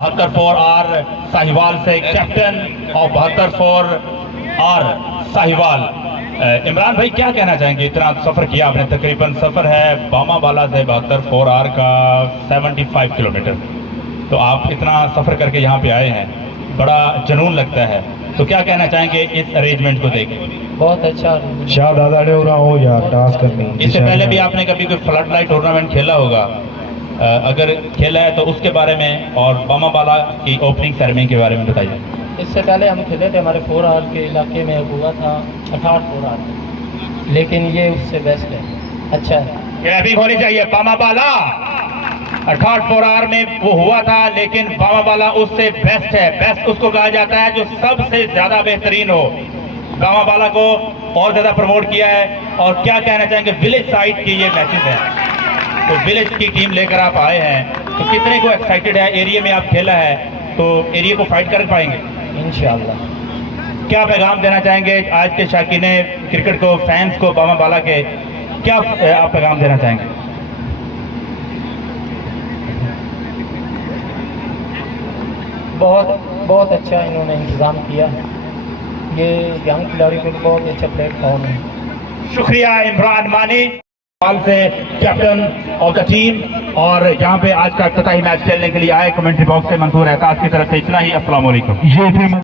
72 are Sahiwal से captain और 72 are Sahiwal. Imran भाई क्या कहना चाहेंगे, इतना सफर किया आपने, तकरीबन सफर है बामावाला से 72 आर का 75 किलोमीटर, तो आप इतना सफर करके यहाँ पे आए हैं, बड़ा जुनून लगता है, तो क्या कहना चाहेंगे इस अरेंजमेंट को देख? बहुत अच्छा। शाह दादा ने हो यार डांस करनी। इससे पहले भी आपने कभी कोई फ्लड लाइट टूर्नामेंट खेला होगा, अगर खेला है तो उसके बारे में, और बामावाला की ओपनिंग सेरेमनी के बारे में बताइए। इससे पहले हम खेले थे, हमारे 4 आवर के इलाके में हुआ था 68 4 आवर, लेकिन ये उससे बेस्ट है, अच्छा है। क्लैपिंग होनी चाहिए। बामावाला 68 4 आवर में वो हुआ था, लेकिन बामावाला उससे बेस्ट है। बेस्ट उसको कहा जाता है जो सबसे ज्यादा बेहतरीन हो। बामावाला को और ज्यादा प्रमोट किया है। और क्या कहना चाहेंगे, विलेज साइड की ये मैचेस हैं, तो विलेज की टीम लेकर आप आए हैं, तो कितने को एक्साइटेड है? एरिया में आप खेला है तो एरिया को फाइट कर पाएंगे इंशाअल्लाह। क्या पैगाम देना चाहेंगे आज के शाकीने क्रिकेट को, फैंस को, बामावाला के, क्या आप पैगाम देना चाहेंगे? बहुत अच्छा इन्होंने इंतज़ाम किया, ये यंग खिलाड़ी के लिए बहुत अच्छा प्लेटफॉर्म है। शुक्रिया इमरान मानी से कैप्टन ऑफ द टीम, और यहाँ पे आज का इफ्तिताही मैच खेलने के लिए आए कमेंट्री बॉक्स से मंसूर एहसास की तरफ से इतना ही। अस्सलाम वालेकुम।